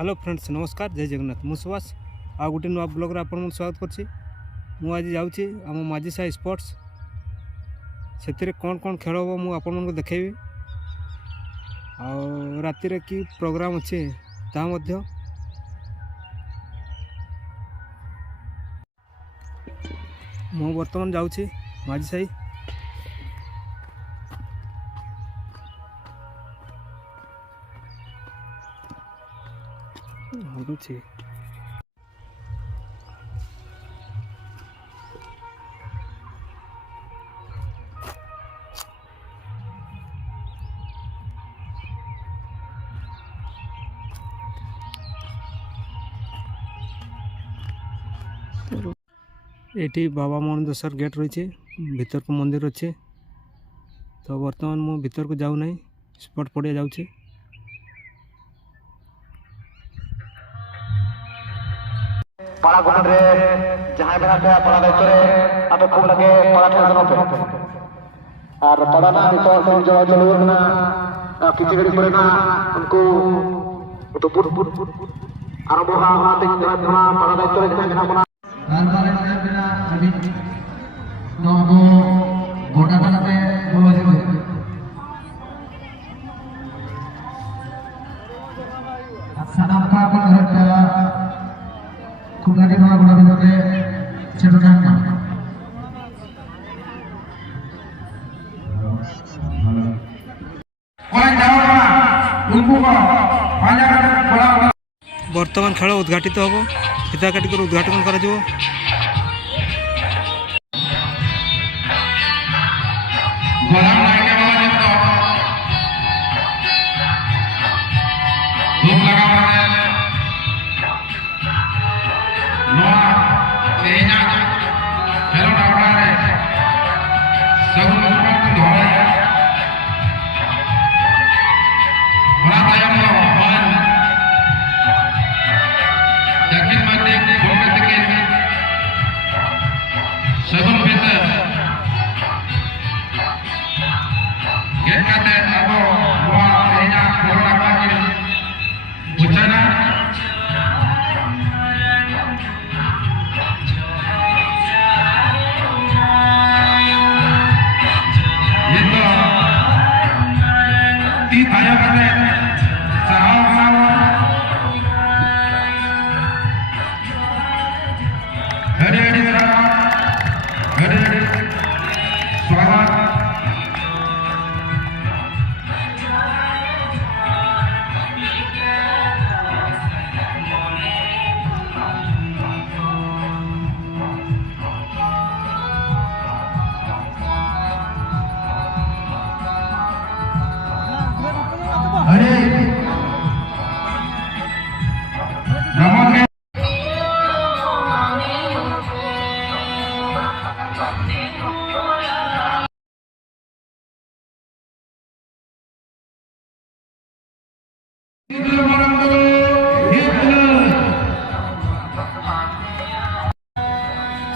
Hello friends नमस्कार जय जगन्नाथ मु सुभाष आ गोटे नुआ ब्लॉग रे आपन स्वागत करछि। मु आज जाउछि हम माझी साई स्पोर्ट्स सेतिरे कोन कोन खेल हो मु आपन मन को देखेबी आ राति रे की प्रोग्राम अछि ता मध्य मु वर्तमान जाउछि माझी साई होछि। एटी बाबा मोहनदासर गेट रही भीतर को मंदिर अच्छे तो वर्तमान मु भीतर को जाऊ नहीं स्पॉट पड़िया जाऊँ पाड़ा गुण रे जहां मेरा पे पाड़ा दायित्व रे आपे खूब लगे पाड़ा टेंशन पे और पाड़ा ना तो हम जो चलो ना किसी घड़ी पड़े ना उनको तो पुट आरंभ हा ते ना पाड़ा दायित्व रे जहां मेरा बार बिना अभी नो गोटा बनाते बोलो जी सनम का पर खूब लगे ना गोटा बनाते चलो ना कोई जाओ ना उनको पाजा बड़ा वर्तमान खेल उद्घाटित हम सीधा काटिक उद्घाटन कर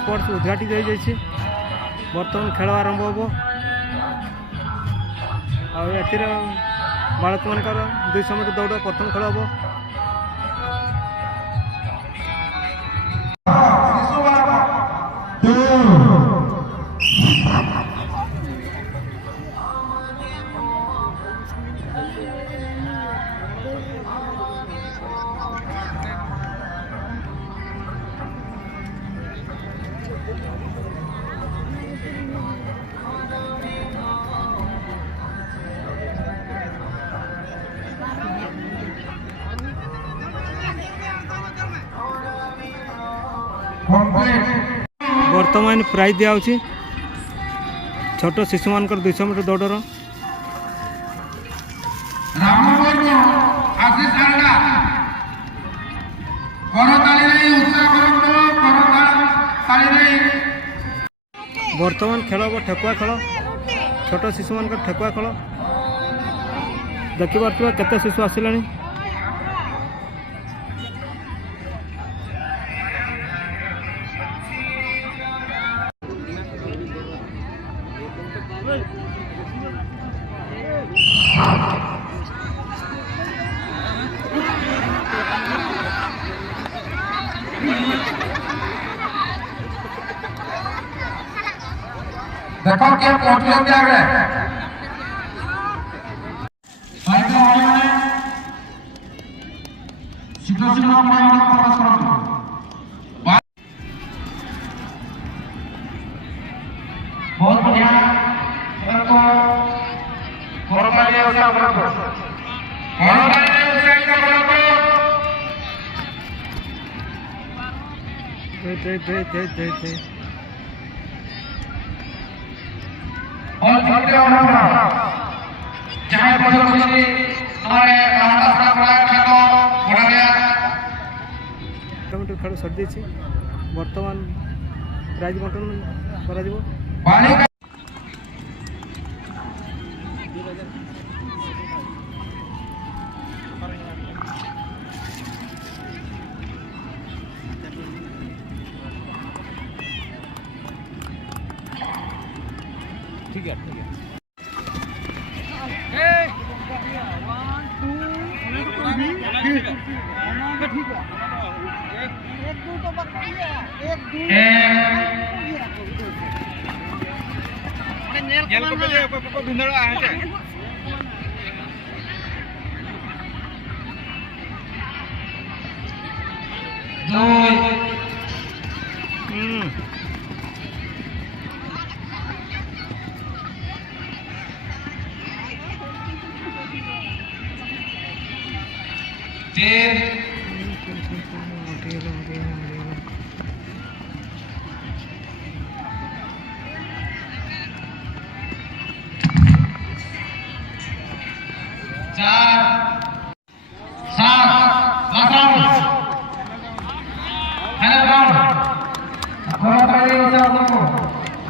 स्पोर्ट्स उद्घाटित हो जाए बर्तमान खेल आरंभ हम आर बालक मान 200 मीटर दौड़ प्रथम खेल हम वर्तमान प्राइज दिया छोट शिशु मान 200 मीटर दौड़ वर्तमान खेल हम ठेकुआ खेल छोट शिशु मान ठेकुआ खेल देखिए केते शिशु आसिला देखो क्या पहुंचते आगे साइड में आने वाले सीधा सीधा अपने आप को प्रकाश करो बहुत बढ़िया तो कोरोना उठा करो कोरोना उठा करो और छोटे और जहां पर कुछ हमारे रास्ता बड़ा ठाको बड़ा गया टमाटर खेल सर जाइए बर्तमान प्राइज बंटन करा दिबो पानी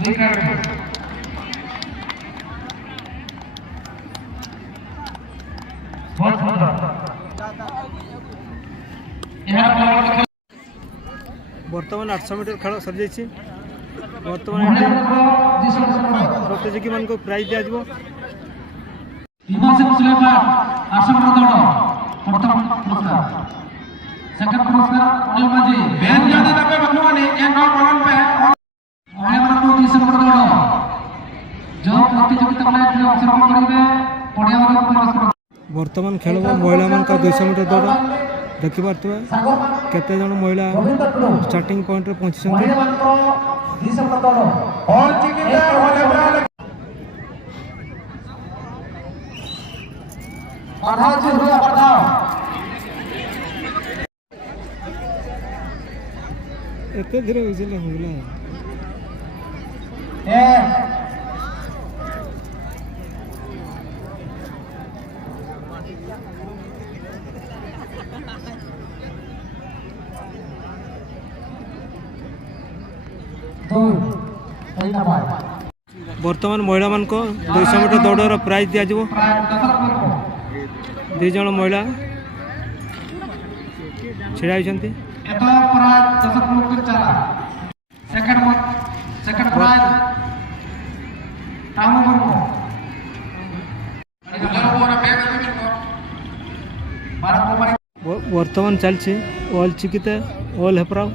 ठीक है बर्तमान 800 मीटर खेल सर जाइए बर्तमान प्रतियोगी मान को प्राइज दिया जाबो हिमाचल सुलेखा 800 मीटर दौड़ प्रथम पुरस्कार सेकंड पुरस्कार अनिल माझी बेन ज्यादा तबे बंधुआनी ए नौ पलन पे आने वाला को 200 मीटर दौड़ जो प्रतियोगिता में अंशग्रहण करिवे पड़िया वाला पुरस्कार बर्तमान खेल महिला मान का 200 मीटर दौड़ देखि पारतबे केते जन महिला स्टार्टिंग पॉइंट रे पहुंची छथि एते धीरे होइले होइला बर्तमान महिला मान को 200 मीटर दौड़ प्राइज दिया जाबो 2 जन महिला छिड़ा होइछंती एतो प्राइज 10 किलोमीटर चला सेकंड प्राइज टामो बरको बर्तमान चलछि ऑल चिकिते ऑल हेपराव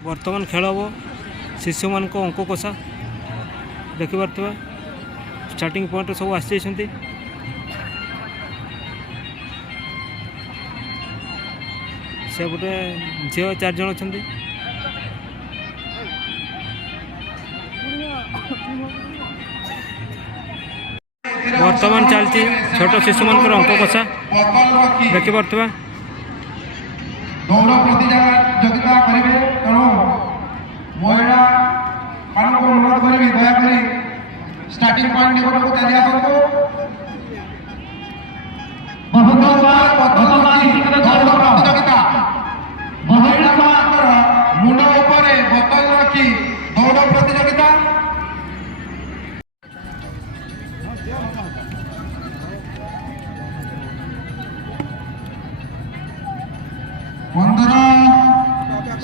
बर्तमान खेल हम शिशु मान अंक कषा देखिपे स्टार्टिंग पॉइंट सब आसी से गोटे झील 4 जन अच्छा बर्तमान चलती छोट शिशु मान अंक कषा देखिपे दौड़ प्रतियोगिता अनुरोध करी दया करी स्टार्टिंग पॉइंट निकट को चली आसतु बहुत प्रतियोगिता महिला मुंड उपरे बोतल रखी दौड़ प्रतियोगिता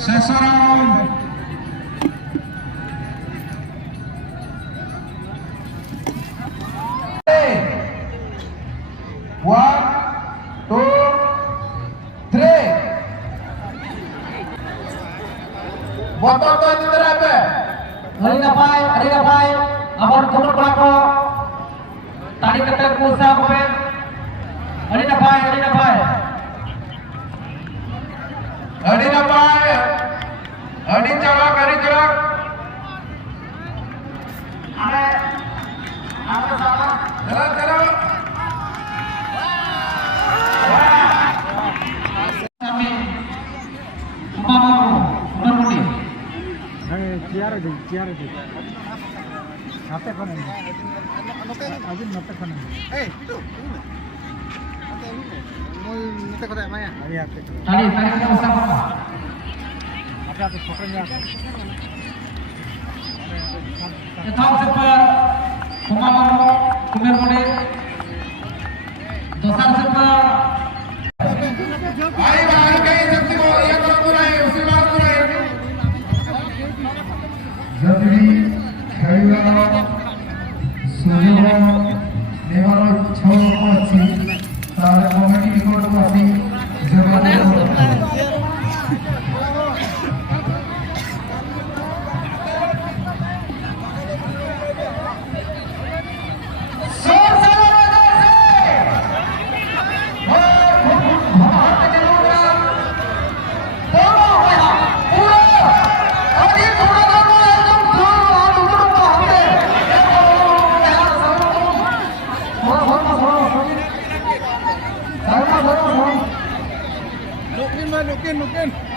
शेष round One, two, three. Botol tu itu berapa? Hari napai, abang turun pelako. Tadi kata kuasa apa? Hari napai. Adi napai, adi colok. Jalan. Chair হাতে খানে আজি নতে খানে এই itu mau nete kota maya hari ate tadi kita usah apa ate pokoknya यथाव सेपर कुमामानो कुमेरमोडे दोसर सेपर भाई कहीं शक्ति को ये तो पूरा है उसी बात पूरा है जबरी खेलना सुयोग नेवर छो अछि तार कमेटी रिपोर्ट अछि जवाब nukin